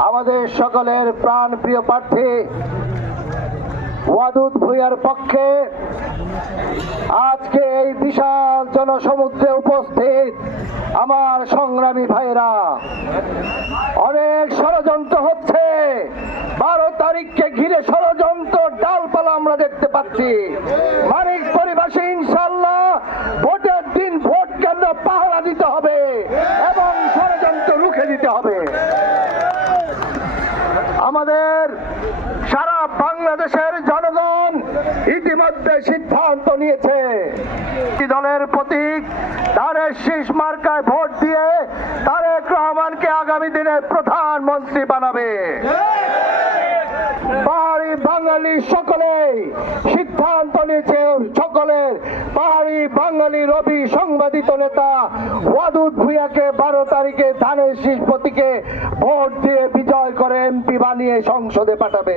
আমাদের সকলের প্রাণ প্রিয় প্রার্থী ওয়াদুদ ভূঁইয়ার পক্ষে আজকে এই বিশাল জনসমুদ্রে উপস্থিত আমার সংগ্রামী ভাইরা, অনেক ষড়যন্ত্র হচ্ছে। 12 তারিখকে ঘিরে ষড়যন্ত্র ডালপালা আমরা দেখতে পাচ্ছি। মানিকপরিবাসী ইনশাআল্লাহ ভোটের দিন ভোট কেন্দ্র পাহারা দিতে হবে এবং ষড়যন্ত্র রুখে দিতে হবে। আমাদের সারা বাংলাদেশের জনগণ ইতিমধ্যে সিদ্ধান্ত নিয়েছে দলের প্রতীক তারেক শীষ মার্কায় ভোট দিয়ে তারেক রহমানকে আগামী দিনের প্রধানমন্ত্রী বানাবে। পাহাড়ি বাঙালি সকলেই সিদ্ধান্ত নিয়েছে, সকলের পাহাড়ি বাঙালি রবি সংবাদিত নেতা ওয়াদুদ ভূঁইয়াকে 12 তারিখে ধানের শীষ প্রতীকে ভোট দিয়ে বিজয় করে এমপি বানিয়ে সংসদে পাঠাবে।